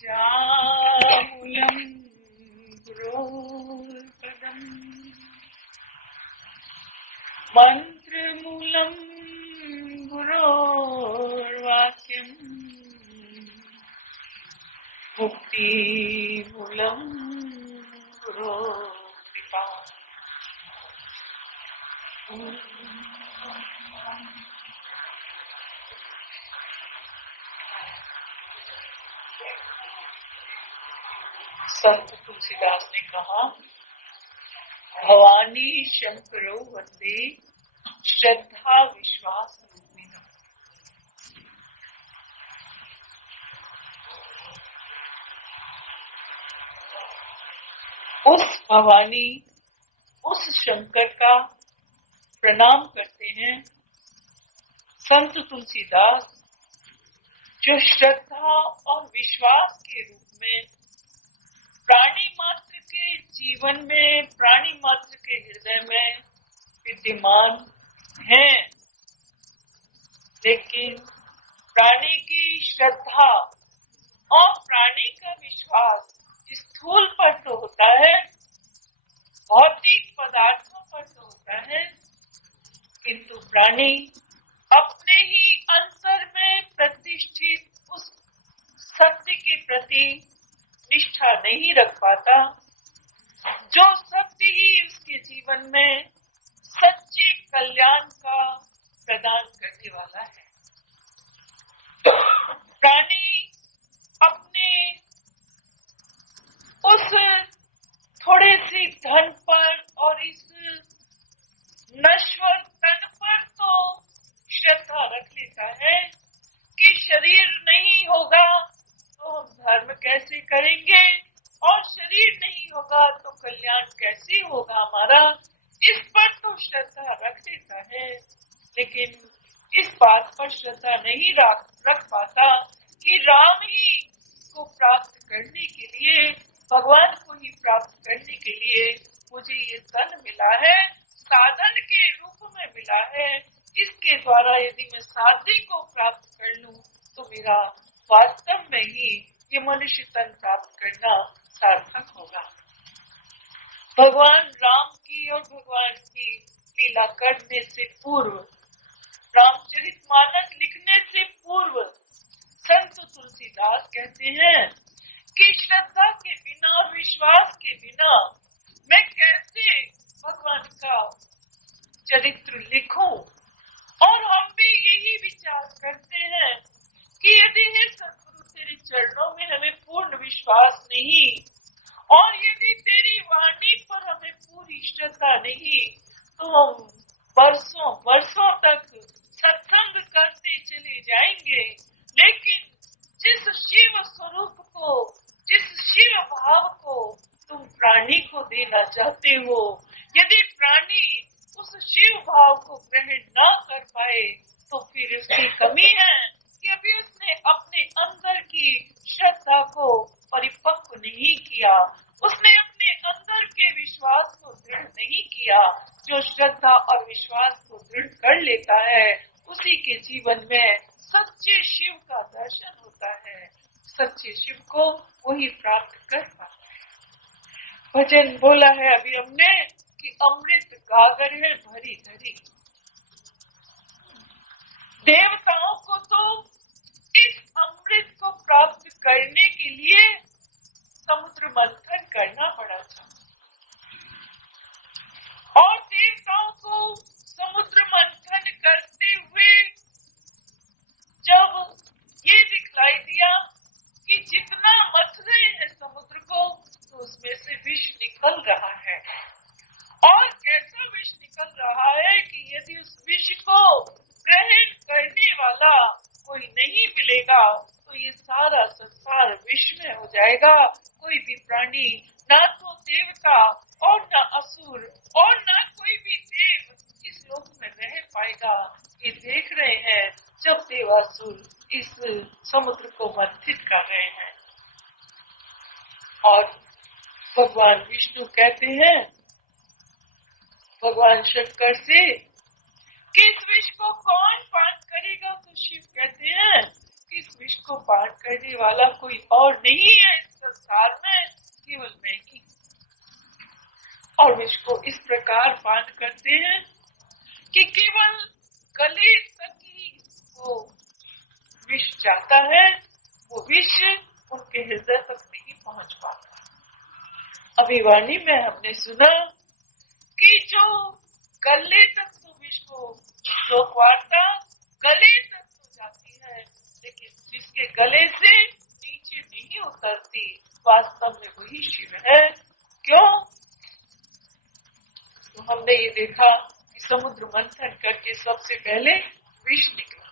जामूलं गुरोर्पदम् मन्त्रमूलं गुरोर्वाक्यम् मुक्तिमूलं गुरोर्कृपा। संत तुलसीदास ने कहा, भवानी शंकरो वंदे श्रद्धा विश्वास रूपिणः। उस भवानी, उस शंकर का प्रणाम करते हैं संत तुलसीदास, जो श्रद्धा और विश्वास के रूप में प्राणी मात्र के जीवन में, प्राणी मात्र के हृदय में विद्यमान हैं। लेकिन प्राणी की श्रद्धा और प्राणी का विश्वास स्थूल पर तो होता है, भौतिक पदार्थों पर तो होता है, किंतु प्राणी अपने ही अंतर में प्रतिष्ठित उस सत्य के प्रति निष्ठा नहीं रख पाता, जो सत्य ही उसके जीवन में सच्चे कल्याण का प्रदान करने वाला है। प्राणी अपने उस थोड़े से धन पर और इस नश्वर तन पर तो श्रद्धा रख लेता है कि शरीर नहीं होगा तो हम धर्म कैसे करेंगे, और शरीर नहीं होगा तो कल्याण कैसे होगा हमारा। इस पर तो श्रद्धा रख देता है, लेकिन इस बात पर श्रद्धा नहीं रख पाता कि राम ही को प्राप्त करने के लिए, भगवान को ही प्राप्त करने के लिए मुझे ये तन मिला है, साधन के रूप में मिला है। इसके द्वारा यदि मैं साधन को प्राप्त कर लूं तो मेरा वास्तव में ही ये मनुष्य तन प्राप्त करना सार्थक होगा। भगवान राम की और भगवान की लीला करने से पूर्व, रामचरितमानस लिखने से पूर्व संत तुलसीदास कहते हैं कि श्रद्धा के बिना और विश्वास के बिना मैं कैसे भगवान का चरित्र लिखूं। और हम भी यही विचार करते हैं कि यदि है सद्गुरु तेरे चरणों में हमें पूर्ण विश्वास नहीं, और यदि तेरी वाणी पर हमें पूरी श्रद्धा नहीं, तो हम वर्षों वर्षों तक सत्संग करते चले जाएंगे, लेकिन जिस शिव स्वरूप को, जिस शिव भाव को तुम प्राणी को देना चाहते हो, यदि प्राणी उस शिव भाव को ग्रहण न कर पाए तो फिर उसकी कमी है कि अभी उसने अपने अंदर की श्रद्धा को परिपक्व नहीं किया, उसने अपने अंदर के विश्वास को दृढ़ नहीं किया। जो श्रद्धा और विश्वास को दृढ़ कर लेता है उसी के जीवन में सच्चे शिव का दर्शन होता है, सच्चे शिव को वही प्राप्त कर पाता है। भजन बोला है अभी हमने कि अमृत गागर है भरी धरी। देवताओं को तो इस अमृत को प्राप्त करने के लिए समुद्र मंथन करना पड़ा था, और देवताओं को समुद्र मंथन करते हुए जब ये दिखलाई दिया कि जितना मथ रहे हैं समुद्र को, तो उसमें से विष निकल रहा है, और ऐसा विष निकल रहा है कि यदि उस विष को ग्रहण करने वाला कोई नहीं मिलेगा तो ये सारा संसार विष में हो जाएगा। कोई भी प्राणी, ना तो देवता और ना असुर और ना कोई भी देव इस लोक में रह पाएगा। ये देख रहे हैं जब देवासुर इस समुद्र को मंथित कर रहे हैं, और भगवान विष्णु कहते हैं भगवान शंकर से कि इस विष को कौन पान करेगा, तो शिव कहते हैं कि इस विष को पान करने करने वाला कोई और नहीं है इस संसार में, केवल मैं ही। और विष को इस प्रकार पान करते हैं कि केवल गले तक ही वो विष जाता है, वो विष उनके हृदय तक नहीं पहुंच पाता। अभी वाणी में हमने सुना कि जो गले तक तो विष को रोक वार्ता गले तक तो जाती है, लेकिन जिसके गले से नीचे नहीं उतरती, वास्तव में वही शिव है। क्यों? तो हमने ये देखा कि समुद्र मंथन करके सबसे पहले विष निकला,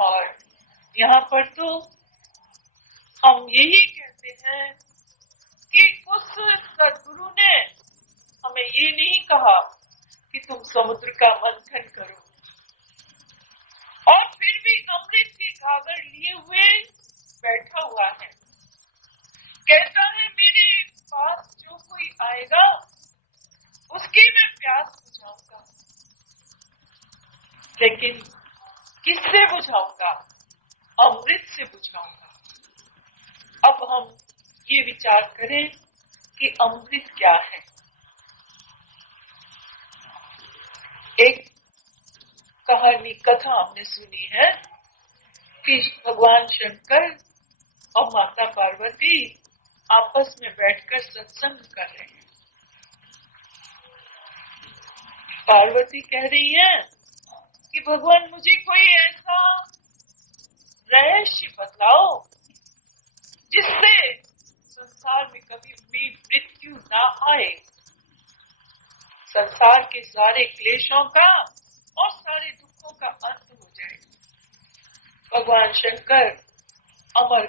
और यहाँ पर तो हम यही कहते हैं कि उस सद्गुरु ने हमें ये नहीं कहा कि तुम समुद्र का मंथन करो, और फिर भी अमृत की गागर लिए हुए बैठा हुआ है। कहता है मेरे पास जो कोई आएगा उसकी मैं प्यास बुझाऊंगा, लेकिन किससे बुझाऊंगा? अमृत से बुझाऊंगा। अब हम ये विचार करें कि अमृत क्या है। एक कहानी कथा हमने सुनी है कि भगवान शंकर और माता पार्वती आपस में बैठकर सत्संग कर रहे हैं। पार्वती कह रही है कि भगवान मुझे कोई ऐसा रहस्य बतलाओ जिससे संसार में कभी भी मृत्यु ना आए, संसार के सारे क्लेशों का और सारे दुखों का अंत हो जाए। भगवान शंकर अमर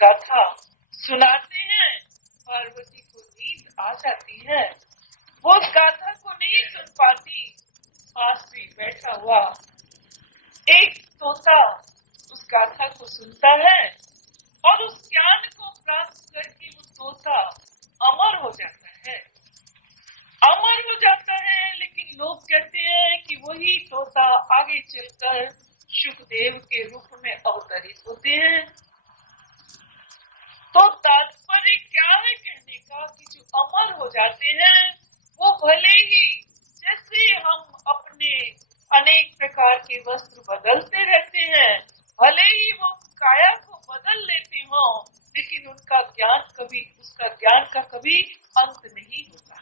गाथा सुनाते हैं, पार्वती को नींद आ जाती है, वो उस गाथा को नहीं सुन पाती। पास भी बैठा हुआ एक तोता उस गाथा को सुनता है और उस ज्ञान को प्राप्त करके वो तोता अमर हो जाता है, अमर हो जाता है। लेकिन लोग कहते हैं कि वही तोता आगे चलकर शुकदेव के रूप में अवतरित होते हैं। तो तात्पर्य क्या है कहने का कि जो अमर हो जाते हैं वो भले ही जैसे हम अपने अनेक प्रकार के वस्त्र बदलते रहते हैं, भले ही वो काया को बदल लेते हो, लेकिन उसका ज्ञान का कभी अंत नहीं होता।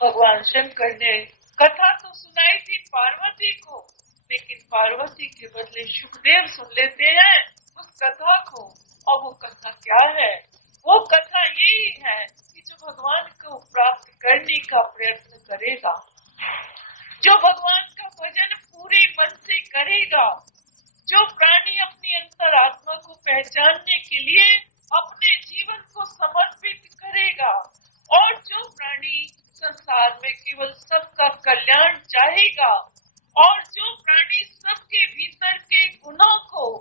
भगवान शंकर ने कथा तो सुनाई थी पार्वती को, लेकिन पार्वती के बदले शुकदेव सुन लेते हैं उस कथा को। और वो कथा क्या है? वो कथा यही है कि जो भगवान को प्राप्त करने का प्रयत्न करेगा, जो भगवान का भजन पूरे मन से करेगा, जो प्राणी अपनी अंतरात्मा को पहचानने के लिए अपने जीवन को समर्पित करेगा, और जो प्राणी संसार में केवल सबका कल्याण चाहेगा, और जो प्राणी सबके भीतर के गुणों को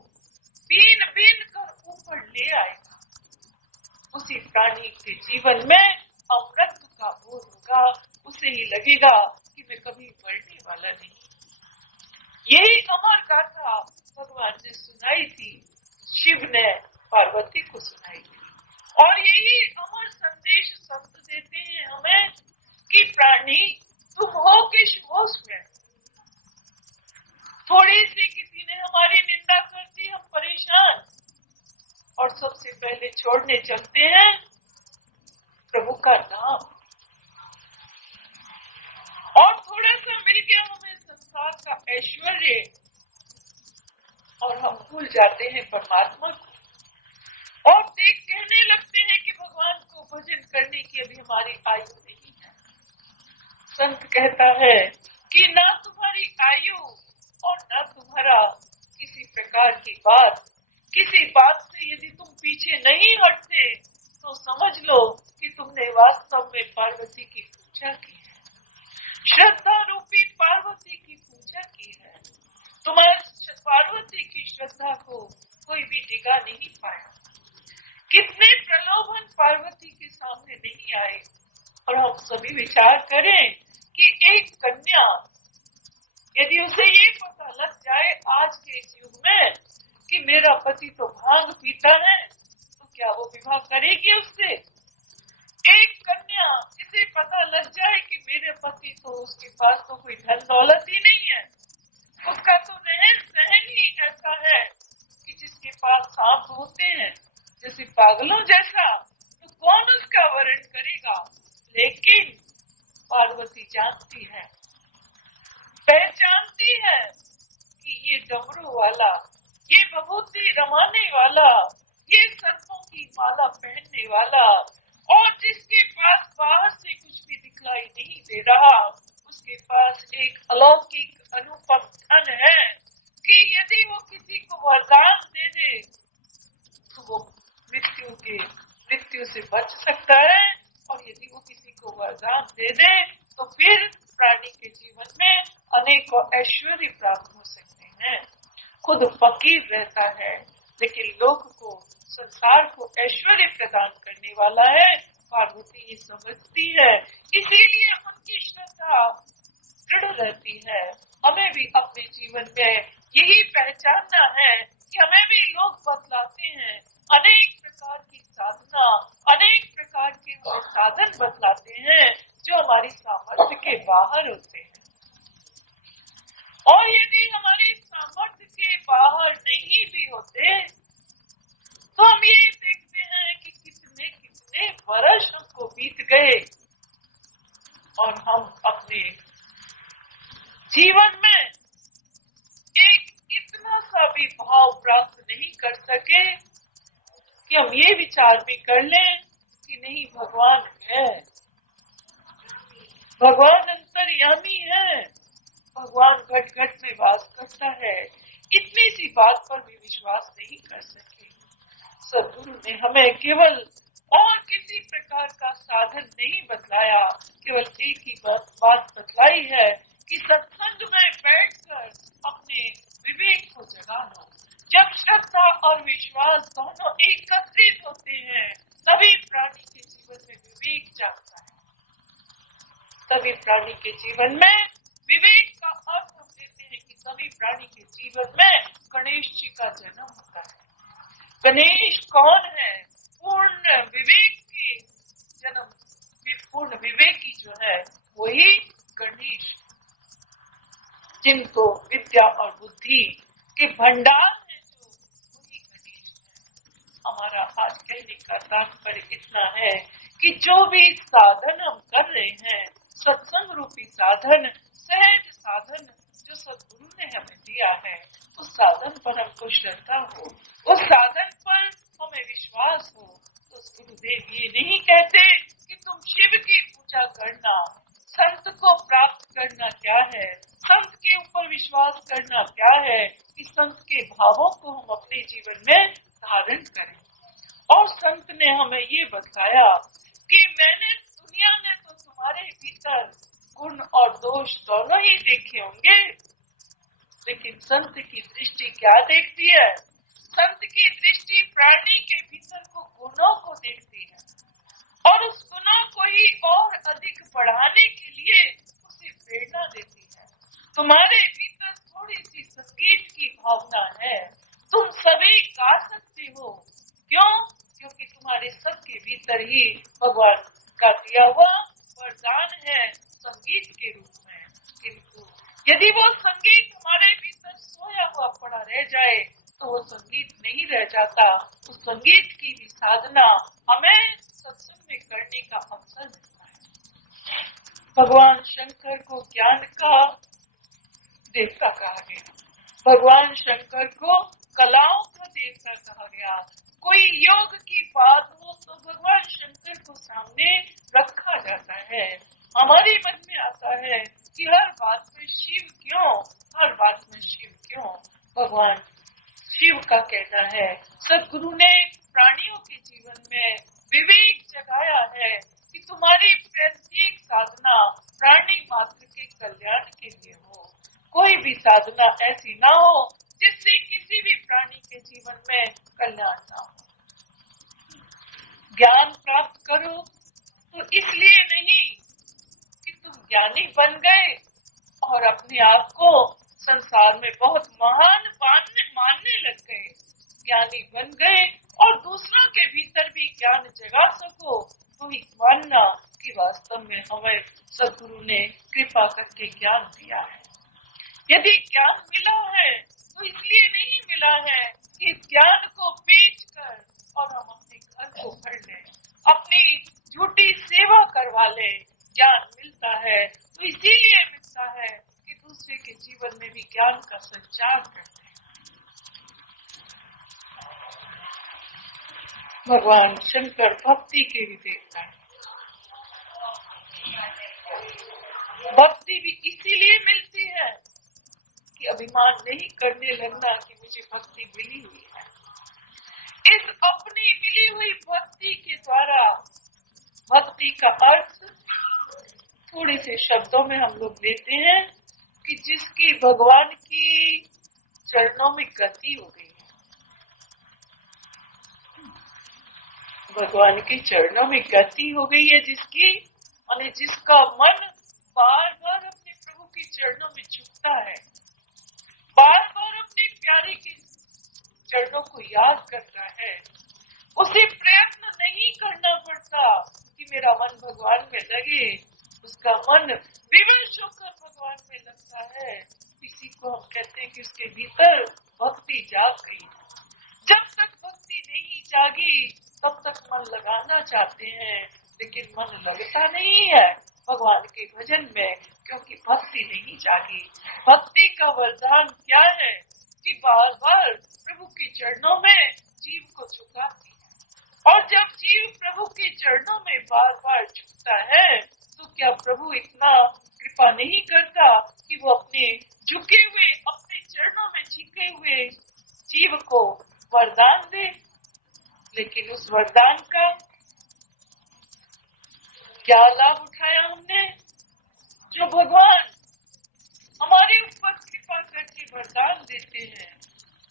बीन बीन कर ऊपर ले आएगा, उसी प्राणी के जीवन में अमृत का बोध होगा। उसे ही लगेगा कि मैं कभी मरने वाला नहीं। यही अमर गाथा भगवान ने सुनाई थी, शिव ने पार्वती को सुनाई थी, और यही अमर संदेश संत देते हैं हमें कि प्राणी तुम हो कि होश में। थोड़ी सी किसी ने हमारी निंदा कर दी, हम परेशान, और सबसे पहले छोड़ने चलते हैं प्रभु का नाम। और थोड़ा सा मिल गया हमें संसार का ऐश्वर्य, और हम भूल जाते हैं परमात्मा को, और कहने लगते हैं कि भगवान को भजन करने की अभी हमारी आयु नहीं है। संत कहता है कि ना तुम्हारी आयु और ना तुम्हारा किसी प्रकार की बात, किसी बात से यदि तुम पीछे नहीं हटते तो समझ लो कि तुमने वास्तव में पार्वती की पूजा की है, श्रद्धा रूपी पार्वती की पूजा की है। तुम्हारी पार्वती की श्रद्धा को कोई भी डिगा नहीं पाया। कितने प्रलोभन पार्वती के सामने नहीं आए। और हम सभी विचार करें कि एक कन्या, यदि उसे ये पता लग जाए आज के इस युग में कि मेरा पति तो भांग पीता है, तो क्या वो विवाह करेगी उससे? एक कन्या इसे पता लग जाए कि मेरे पति तो उसके पास तो कोई धन दौलत ही नहीं है, उसका तो रहन सहन ही ऐसा है कि जिसके पास सांप होते हैं जैसे पागलों जैसा, तो कौन उसका वरण करेगा? लेकिन पार्वती जानती है, पहचानती है कि ये डमरू वाला, ये विभूति रमाने वाला, ये सर्पों की माला पहनने वाला, और जिसके पास बाहर से कुछ भी दिखलाई नहीं दे रहा, उसके पास एक अलौकिक अनुपम धन है कि यदि वो किसी को वरदान दे दे तो वो मृत्यु से बच सकता है, और यदि वो किसी को वरदान दे दे तो फिर प्राणी के जीवन में अनेकों ऐश्वर्य प्राप्त हो सकते हैं। खुद फकीर रहता है लेकिन लोग को, संसार को ऐश्वर्य प्रदान करने वाला है। पार्वती ये समझती है, इसीलिए उनकी श्रद्धा दृढ़ रहती है। हमें भी अपने जीवन में यही पहचानना है कि हमें भी लोग बतलाते हैं, अनेक प्रकार की साधना, अनेक प्रकार के साधन बतलाते हैं जो हमारी सामर्थ्य के बाहर होते हैं। और यदि हमारी सामर्थ्य के बाहर नहीं भी होते तो हम ये देखते हैं कि कितने कितने वर्ष हमको बीत गए और हम अपने जीवन में एक इतना सा भी भाव प्राप्त नहीं कर सके कि हम ये विचार भी कर लें कि नहीं, भगवान है, भगवान अंतर्यामी है, भगवान घट घट में वास करता है। इतनी सी बात पर भी विश्वास नहीं कर सके। सद्गुरु ने हमें केवल और किसी प्रकार का साधन नहीं बतलाया, केवल एक ही बात बतलाई है कि सत्संग में बैठकर अपने विवेक को जगा लो। जब श्रद्धा और विश्वास दोनों एकत्रित होते हैं तभी प्राणी के जीवन में विवेक जागता है, तभी प्राणी के जीवन में विवेक का अर्थ हम देते हैं कि तभी प्राणी के जीवन में गणेश जी का जन्म होता है। गणेश कौन है? पूर्ण विवेक के जन्म, पूर्ण विवेकी जो है वही गणेश, जिनको विद्या और बुद्धि के भंडार है जो, वही गणेश है। हमारा आज कहने का तात्पर्य इतना है कि जो भी साधन हम कर रहे हैं, सत्संग रूपी साधन, सहज साधन जो सद्गुरु ने हमें दिया है, उस साधन पर हमको श्रद्धा हो, उस साधन पर हमें विश्वास हो। तो गुरुदेव ये नहीं कहते कि तुम शिव की पूजा करना, संत को प्राप्त करना क्या है, संत के ऊपर विश्वास करना क्या है, कि संत के भावों को हम अपने जीवन में धारण करें। और संत ने हमें ये बताया कि मैंने, दुनिया ने तो तुम्हारे भीतर गुण और दोष दोनों ही देखे होंगे, लेकिन संत की दृष्टि क्या देखती है? संत की दृष्टि प्राणी के भीतर को गुणों को देखती है और उस गुणों को ही और अधिक बढ़ाने के लिए उसे प्रेरणा देती है। तुम्हारे भीतर थोड़ी सी संगीत की भावना है, तुम सभी गा सकते हो। क्यों? क्योंकि तुम्हारे सबके भीतर ही भगवान का दिया हुआ वरदान है संगीत के रूप में। किंतु यदि वो संगीत हमारे भीतर सोया हुआ पड़ा रह जाए तो वो संगीत नहीं रह जाता। उस संगीत की भी साधना हमें सत्संग में करने का अवसर मिलता है। भगवान शंकर को ज्ञान का देवता कहा गया, भगवान शंकर को कलाओं का देवता कहा गया। कोई योग की बात हो तो भगवान शंकर को सामने रखा जाता है। हमारे मन में आता है कि हर बात में शिव क्यों, हर बात में शिव क्यों? भगवान शिव का कहना है, सद्गुरु ने प्राणियों के जीवन में विवेक जगाया है कि तुम्हारी प्रत्येक साधना प्राणी मात्र के कल्याण के लिए हो। कोई भी साधना ऐसी ना हो जिससे किसी भी प्राणी के जीवन में कल्याण ना हो। ज्ञान प्राप्त करो तो इसलिए नहीं कि तुम ज्ञानी बन गए और अपने आप को संसार में बहुत महान मानने लग गए, ज्ञानी बन गए और दूसरों के भीतर भी ज्ञान जगा सको तो ही मानना कि वास्तव में हमें सद्गुरु ने कृपा करके ज्ञान दिया है। यदि ज्ञान मिला है तो इसलिए नहीं मिला है कि ज्ञान को बेचकर और हम अपने घर को भर लें, अपनी झूठी सेवा करवा ले। ज्ञान मिलता है तो इसीलिए मिलता है कि दूसरे के जीवन में भी ज्ञान का संचार करते हैं। भगवान शंकर भक्ति के भी देवता है। भक्ति भी इसीलिए मिलती है कि अभिमान नहीं करने लगना कि मुझे भक्ति मिली हुई है। इस अपनी मिली हुई भक्ति के द्वारा, भक्ति का अर्थ थोड़े से शब्दों में हम लोग लेते हैं कि जिसकी भगवान की चरणों में गति हो गई है, भगवान के चरणों में गति हो गई है जिसकी, माने जिसका मन बार बार अपने प्रभु के चरणों में झुकता है, बार बार अपने प्यारे के चरणों को याद करता है, उसे प्रयत्न नहीं करना पड़ता कि मेरा मन भगवान में लगे, उसका मन विवश होकर भगवान में लगता है। इसी को हम कहते हैं कि उसके भीतर भक्ति जाग गई। जब तक भक्ति नहीं जागी तब तक मन लगाना चाहते हैं, लेकिन मन लगता नहीं है भगवान के भजन में, क्योंकि भक्ति नहीं जागी। भक्ति का वरदान क्या है कि बार बार प्रभु के चरणों में जीव को झुकाती है, और जब जीव प्रभु के चरणों में बार बार झुकता है तो क्या प्रभु इतना कृपा नहीं करता कि वो अपने झुके हुए, अपने चरणों में झुके हुए जीव को वरदान दे। लेकिन उस वरदान का क्या लाभ उठाया हमने? जो भगवान हमारे ऊपर कृपा करके वरदान देते हैं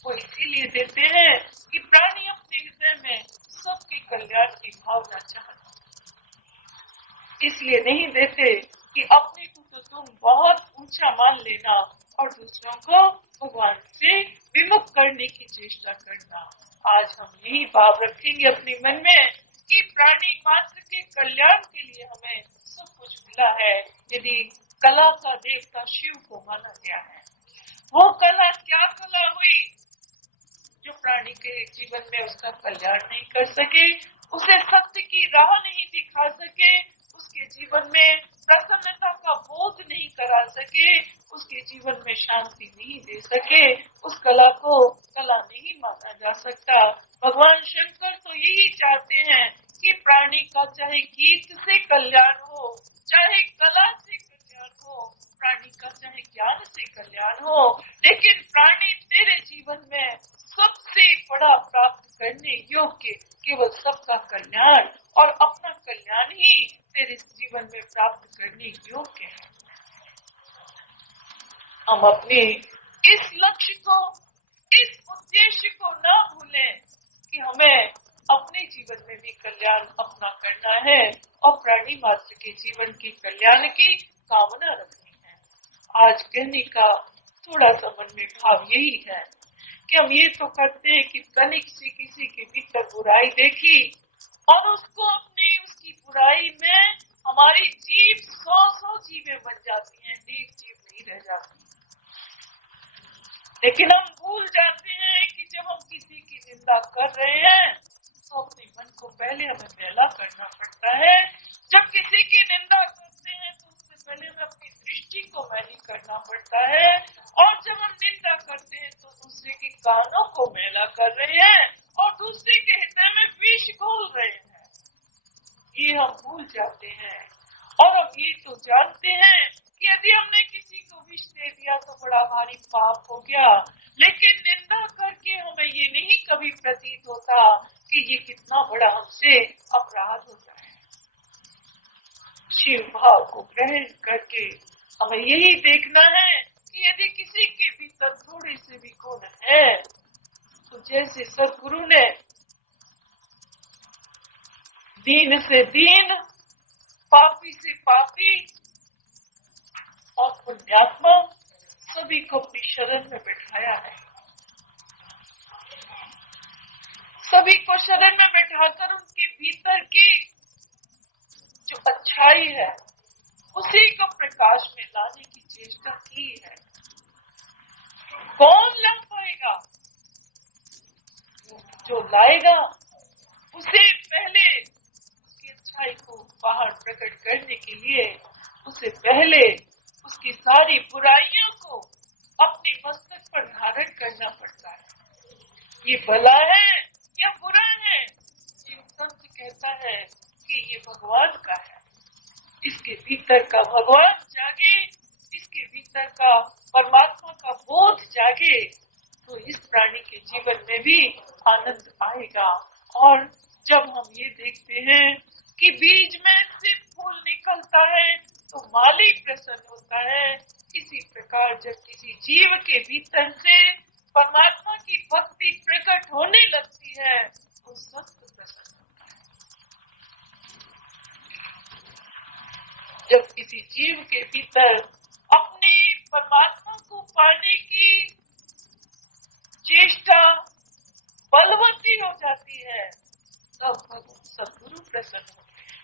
वो इसीलिए देते हैं कि प्राणी अपने हृदय में सबके कल्याण की भावना चाहते, इसलिए नहीं देते कि अपने को तो तुम बहुत ऊंचा मान लेना और दूसरों को भगवान से विमुख करने की चेष्टा करना। आज हम यही भाव रखेंगे अपने मन में कि प्राणी मात्र के कल्याण के लिए हमें सब कुछ मिला है। यदि कला का देवता शिव को माना गया है, वो कला क्या कला हुई जो प्राणी के जीवन में उसका कल्याण नहीं कर सके, उसे सत्य की राह नहीं दिखा सके, उसके जीवन में प्रसन्नता का बोध नहीं करा सके, उसके जीवन में शांति नहीं दे सके, उस कला को कला नहीं माना जा सकता। भगवान शंकर तो यही चाहते हैं कि प्राणी का चाहे गीत से कल्याण हो, चाहे कला से कल्याण हो, प्राणी का चाहे ज्ञान से कल्याण हो, लेकिन प्राणी तेरे जीवन में सबसे बड़ा प्राप्त करने योग्य केवल सबका कल्याण और अपना कल्याण ही तेरे जीवन में प्राप्त करने योग्य है। हम अपने इस लक्ष्य को, इस उद्देश्य को ना भूलें कि हमें अपने जीवन में भी कल्याण अपना करना है और प्राणी मात्र के जीवन की कल्याण की कामना रखनी है। आज कहने का थोड़ा सा मन में भाव यही है कि हम ये तो करते हैं कि तनिक से किसी के भीतर बुराई देखी और उसको अपने उसकी बुराई में हमारी जीव 100 जीवें बन जाती हैं, एक जीव नहीं रह जाती। लेकिन हम भूल जाते हैं कि जब हम किसी की निंदा कर रहे हैं तो अपने मन को पहले हमें मैला करना पड़ता है। जब किसी की निंदा करते हैं तो उससे पहले हमें अपनी दृष्टि को मैली करना पड़ता है, और जब हम निंदा करते हैं तो दूसरे के कानों को मैला कर रहे हैं और दूसरे के हृदय में विष घोल रहे हैं। ये हम भूल जाते हैं और हम ये तो जानते हैं कि यदि हमने किसी को विष दे दिया तो बड़ा भारी पाप हो गया, लेकिन निंदा करके हमें ये नहीं कभी प्रतीत होता कि ये कितना बड़ा हमसे अपराध होता है। शिव भाव को ग्रहण करके हमें यही देखना है कि यदि किसी के भीतर थोड़े से भी गुण है तो जैसे सद्गुरु ने दीन से दीन, पापी से पापी और पुण्यात्मा सभी को अपनी शरण में बैठाया है। सभी को शरण में बैठाकर उनके भीतर की जो अच्छाई है उसी को प्रकाश में लाने की चेष्टा की है। कौन ला पाएगा? जो लाएगा उसे पहले उसकी अच्छाई को बाहर प्रकट करने के लिए उसे पहले उसकी सारी बुराइयों को अपने मस्तक पर धारण करना पड़ता है। ये भला है या बुरा है, जीव संत कहता है कि ये भगवान का है। इसके भीतर का भगवान जागे, इसके भीतर का परमात्मा का बोध जागे तो इस प्राणी के जीवन में भी आनंद आएगा। और जब हम ये देखते हैं कि बीज में से फूल निकलता है तो माली प्रसन्न होता है, इसी प्रकार जब किसी जीव के भीतर से परमात्मा की भक्ति प्रकट होने लगती है तो संत प्रसन्न होता है। जब किसी जीव के भीतर अपने परमात्मा को पाने की चेष्टा बलवती हो जाती है तब सद्गुरु प्रसन्न होते हैं।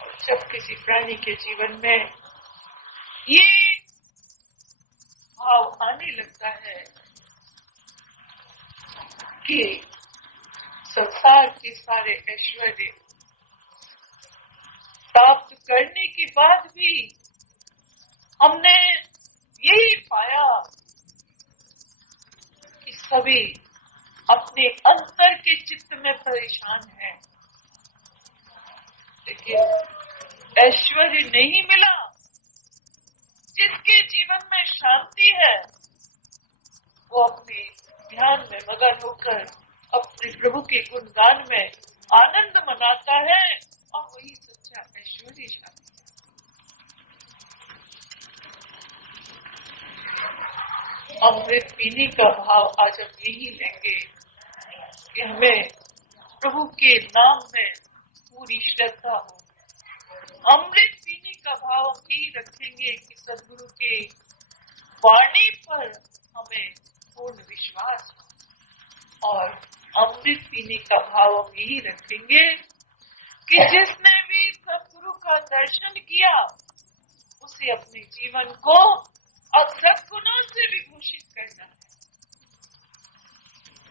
और जब किसी प्राणी के जीवन में ये भाव आने लगता है कि संसार के सारे ऐश्वर्य प्राप्त करने के बाद भी हमने यही पाया कि सभी अपने अंतर के चित्त में परेशान हैं, लेकिन ऐश्वर्य नहीं मिला। जिसके जीवन में शांति है वो अपने ध्यान में मगन होकर अपने प्रभु के गुणगान में आनंद मनाता है और वही सच्चा ऐश्वर्य शांति है। अमृत पीने का भाव आज हम यही लेंगे कि हमें प्रभु के नाम में पूरी श्रद्धा हो। अमृत पीने का भाव हम यही रखेंगे कि सद्गुरु के वाणी पर हमें पूर्ण विश्वास हो। और अमृत पीने का भाव हम यही रखेंगे कि जिसने भी सद्गुरु का दर्शन किया उसे अपने जीवन को सद्गुणों से विभूषित करना है।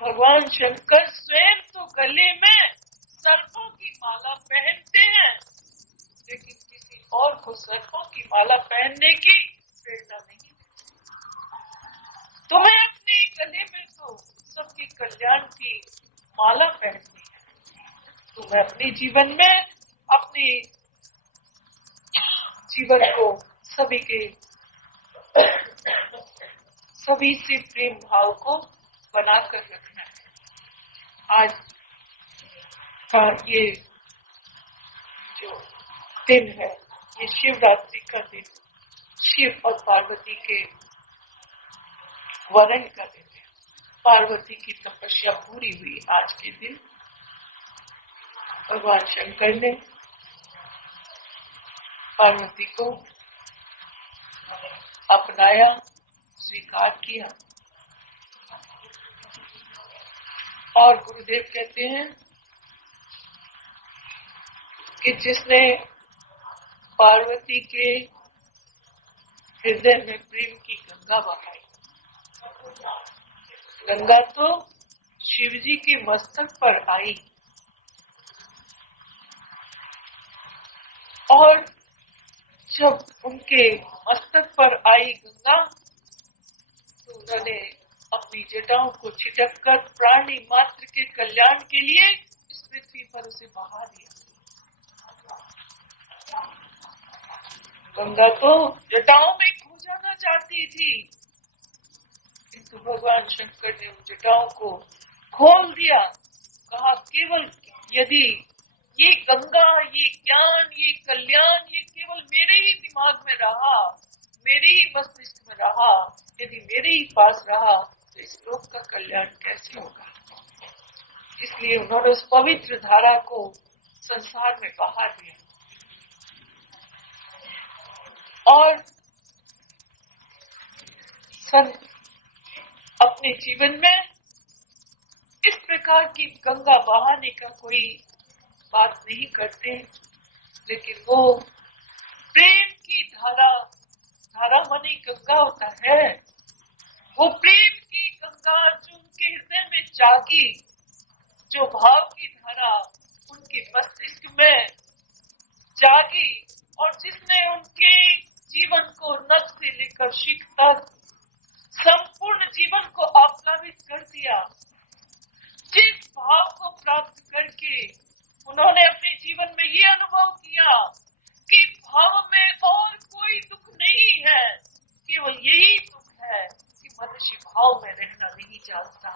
भगवान शंकर स्वयं तो गले में सर्पों की माला पहनते हैं, लेकिन किसी और को सर्पों की माला पहनने की प्रेरणा नहीं देते। तुम्हें अपने गले में तो सबके कल्याण की माला पहननी है। तुम्हें अपने जीवन में अपने जीवन को सभी से प्रेम भाव को बनाकर रखना है। आज का ये जो दिन है ये शिवरात्रि का दिन, शिव और पार्वती के वरण का दिन है। पार्वती की तपस्या पूरी हुई आज के दिन। भगवान शंकर ने पार्वती को अपनाया, स्वीकार किया। और गुरुदेव कहते हैं कि जिसने पार्वती के हृदय में प्रेम की गंगा बहाई, गंगा तो शिवजी के मस्तक पर आई और जब उनके मस्तक पर आई गंगा तो उन्होंने अपनी जटाओं को छिटक कर प्राणी मात्र के कल्याण के लिए इस पृथ्वी पर उसे बहा दिया। गंगा तो जटाओं में खो जाना चाहती थी, किंतु भगवान शंकर ने उन जटाओं को खोल दिया। कहा केवल यदि ये गंगा, ये ज्ञान, ये कल्याण, ये केवल मेरे ही दिमाग में रहा, मेरे ही मस्तिष्क में रहा, यदि मेरे ही पास रहा तो इस लोक का कल्याण कैसे होगा। इसलिए उन्होंने उस पवित्र धारा को संसार में बहा दिया। और अपने जीवन में इस प्रकार की गंगा बहाने का कोई बात नहीं करते, लेकिन वो प्रेम की धारा माने गंगा होता है। वो प्रेम की गंगा जो उनके हृदय में जागी, जो भाव की धारा उनके मस्तिष्क में जागी और जिसने उनके जीवन को नख से लेकर शिख तक संपूर्ण जीवन को आप्लावित कर दिया। जिस भाव को प्राप्त करके उन्होंने अपने जीवन में ये अनुभव किया कि भाव में और कोई दुख नहीं है, केवल यही दुख है कि मनुष्य भाव में रहना नहीं जानता।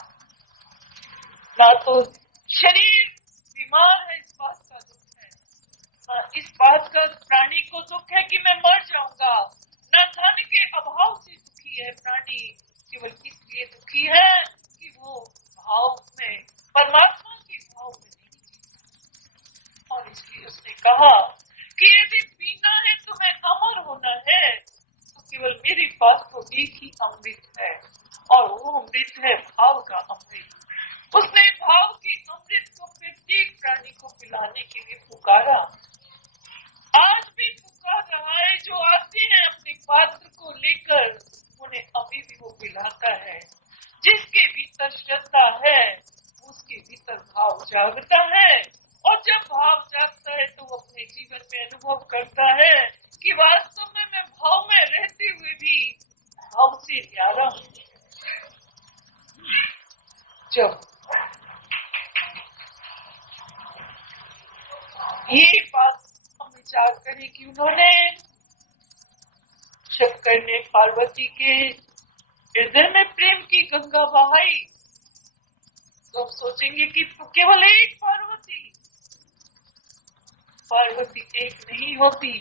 ना तो शरीर बीमार है, इस बात का दुख है, ना इस बात का प्राणी को दुख है कि मैं मर जाऊंगा, न धन के अभाव से दुखी है प्राणी, केवल इसलिए दुखी है कि वो भाव में, परमात्मा के भाव में नहीं। और इसलिए उसने कहा कि यदि पीना है तुम्हें अमर होना है तो केवल मेरे पास तो एक ही अमृत है, और वो अमृत है भाव का अमृत। उसने भाव के अमृत को प्रत्येक प्राणी को पिलाने के लिए पुकारा। आज भी पुकार रहा है, जो आते हैं अपने पात्र को लेकर उन्हें अभी भी वो पिलाता है। जिसके भीतर श्रद्धा है उसके भीतर भाव जागता है, और जब भाव जागता है तो वो अपने जीवन में अनुभव करता है कि वास्तव में मैं भाव में रहते हुए भी भाव से न्यारा हूँ। जब ये बात हम विचार करें कि उन्होंने शंकर ने पार्वती के हृदय में प्रेम की गंगा बहाई, तो हम सोचेंगे कि तो केवल एक पार्वती एक नहीं होती,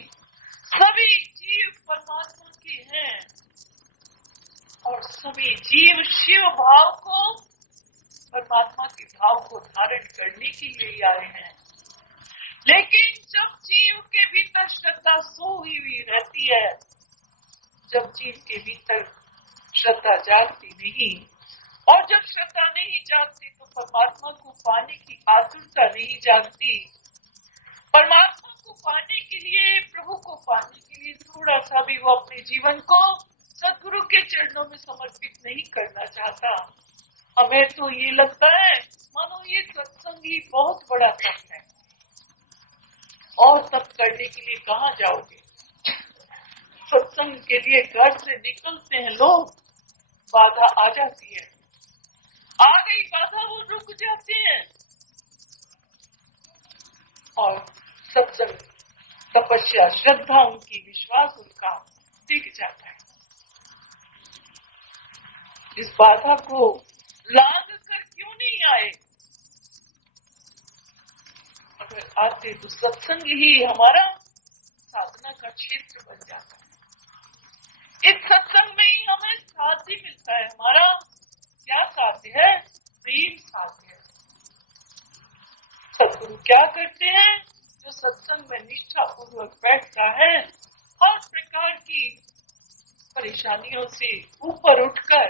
सभी जीव परमात्मा के हैं और सभी जीव शिव भाव को, परमात्मा के भाव को धारण करने के लिए आए हैं। लेकिन जब जीव के भीतर श्रद्धा सोई हुई रहती है, जब जीव के भीतर श्रद्धा जागती नहीं, और जब श्रद्धा नहीं जागती तो परमात्मा को पाने की आतुरता नहीं जागती। परमात्मा को पाने के लिए, प्रभु को पाने के लिए थोड़ा सा भी वो अपने जीवन को सद्गुरु के चरणों में समर्पित नहीं करना चाहता। हमें तो ये लगता है मानो ये सत्संग ही बहुत बड़ा तप है, और तप करने के लिए कहाँ जाओगे। सत्संग के लिए घर से निकलते हैं लोग, बाधा आ जाती है, आ गई बाधा, वो रुक जाते हैं और सत्संग, तपस्या, श्रद्धा उनकी, विश्वास उनका टिक जाता है। इस बाधा को लांघ कर क्यों नहीं आए? अगर आते तो सत्संग ही हमारा साधना का क्षेत्र बन जाता है। इस सत्संग में ही हमें साध्य मिलता है। हमारा क्या साध्य है? प्रेम साध्य है। सद्गुरु क्या करते हैं? जो सत्संग में निष्ठा पूर्वक बैठता है, हर प्रकार की परेशानियों से ऊपर उठकर,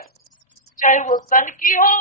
चाहे वो तन की हो,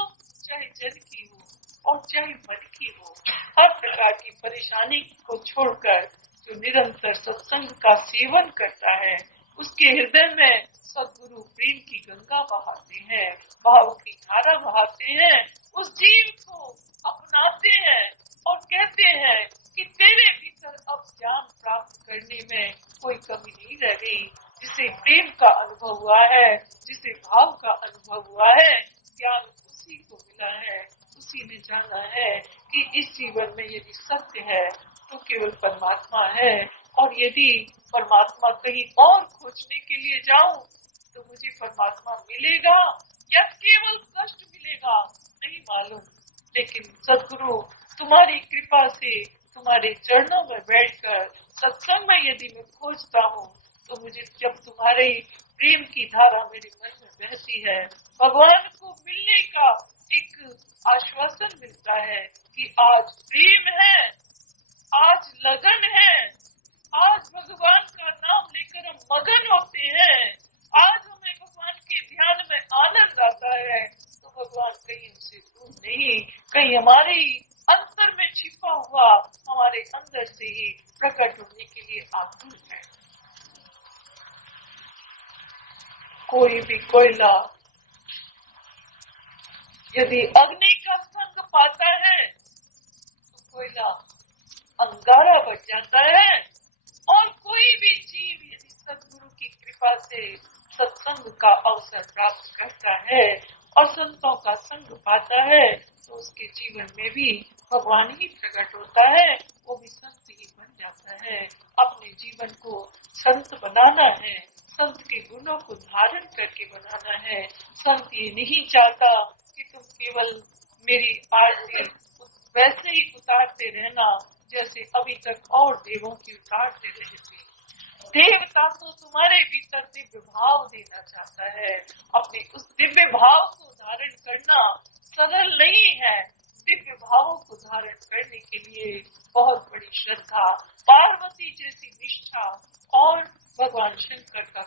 चाहे जन की हो, और चाहे मन की हो, हर प्रकार की परेशानी को छोड़कर जो निरंतर सत्संग का सेवन करता है, उसके हृदय में सद्गुरु प्रेम की गंगा बहाते हैं, भाव की धारा बहाते हैं, उस जीव को अपनाते हैं और कहते हैं कि तेरे भीतर अब ज्ञान प्राप्त करने में कोई कमी नहीं रह गई। जिसे प्रेम का अनुभव हुआ है, जिसे भाव का अनुभव हुआ है, ज्ञान उसी को मिला है, उसी ने जाना है कि इस जीवन में यदि सत्य है तो केवल परमात्मा है, और यदि परमात्मा कहीं और खोजने के लिए जाऊं तो मुझे परमात्मा मिलेगा या केवल कष्ट मिलेगा नहीं मालूम। लेकिन सद्गुरु तुम्हारी कृपा से तुम्हारे चरणों में बैठकर सत्संग में यदि मैं खोजता हूँ तो मुझे जब तुम्हारे प्रेम की धारा मेरे मन में बहती है, भगवान को मिलने का एक आश्वासन मिलता है कि आज प्रेम है, आज लगन है, आज भगवान का नाम लेकर हम मगन हो यानी हमारे अंतर में छिपा हुआ हमारे अंदर से ही प्रकट होने के लिए आतुर है। कोई भी कोयला यदि अग्नि का संग पाता है तो कोयला अंगारा बन जाता है, और कोई भी जीव यदि सद्गुरु की कृपा से सत्संग का अवसर प्राप्त करता है और संतों का संग पाता है तो उसके जीवन में भी भगवान ही प्रकट होता है, वो भी संत ही बन जाता है। अपने जीवन को संत बनाना है, संत के गुणों को धारण करके बनाना है। संत ये नहीं चाहता कि तुम केवल मेरी आरती वैसे ही उतारते रहना जैसे अभी तक और देवों की उतारते रहे थे। देवता तो तुम्हारे भीतर दिव्य भाव देना चाहता है। अपने उस दिव्य भाव को धारण करना सरल नहीं है। दिव्य भावों को धारण करने के लिए बहुत बड़ी श्रद्धा, पार्वती जैसी निष्ठा और भगवान शंकर का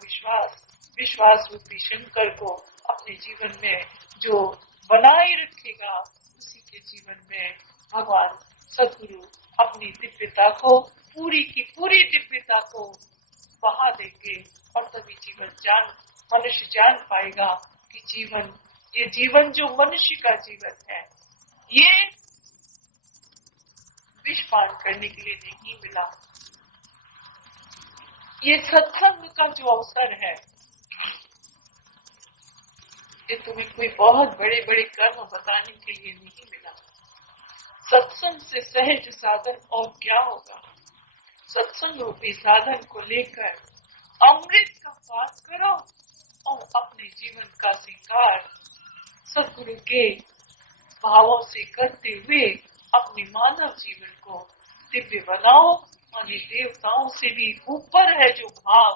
विश्वास रूपी शंकर को अपने जीवन में जो बनाए रखेगा उसी के जीवन में भगवान सद्गुरु अपनी दिव्यता को, पूरी की पूरी दिव्यता को बहा देंगे और तभी मनुष्य जान पाएगा कि ये जीवन जो मनुष्य का जीवन है ये विष पान करने के लिए नहीं मिला। ये सत्संग का जो अवसर है ये तुम्हें कोई बहुत बड़े बड़े कर्म बताने के लिए नहीं मिला। सत्संग से सहज साधन और क्या होगा। सत्संग रूपी साधन को लेकर अमृत का पान करो और अपने जीवन का श्रृंगार सद्गुरु के भावों से करते हुए अपने मानव जीवन को दिव्य बनाओ। और ये देवताओं से भी ऊपर है जो भाव,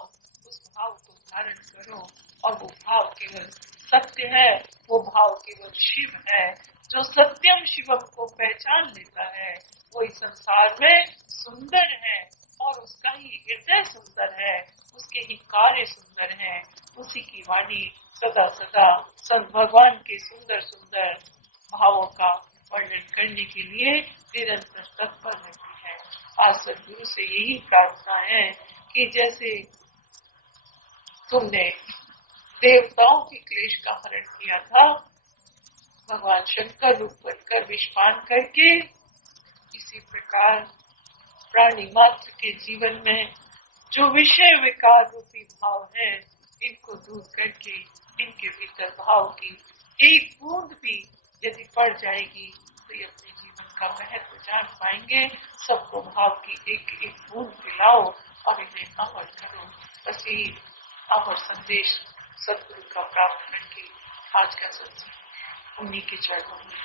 उस भाव को धारण करो। और वो भाव केवल सत्य है, वो भाव केवल शिव है। जो सत्यम शिवम को पहचान लेता है वो इस संसार में सुंदर है और उसका ही हृदय सुंदर है, उसके ही कार्य सुंदर है। उसी की वाणी सदा सदा संत भगवान के सुंदर सुंदर भावों का वर्णन करने के लिए निरंतर तत्पर रहती है। आज सद्गुरु से यही प्रार्थना है कि जैसे तुमने देवताओं के क्लेश का हरण किया था, भगवान शंकर रूप बनकर विष पान करके, इसी प्रकार प्राणी मात्र के जीवन में जो विषय विकार रूपी भाव है इनको दूर करके इनके भीतर भाव की एक बूंद भी यदि पड़ जाएगी तो ये अपने जीवन का महत्व जान पाएंगे। सबको भाव की एक एक बूंद पिलाओ और इन्हें अमर करो। बस यही अमर संदेश सद्गुरु का प्राप्त करके आज का सत्संग उन्हीं के चरणों में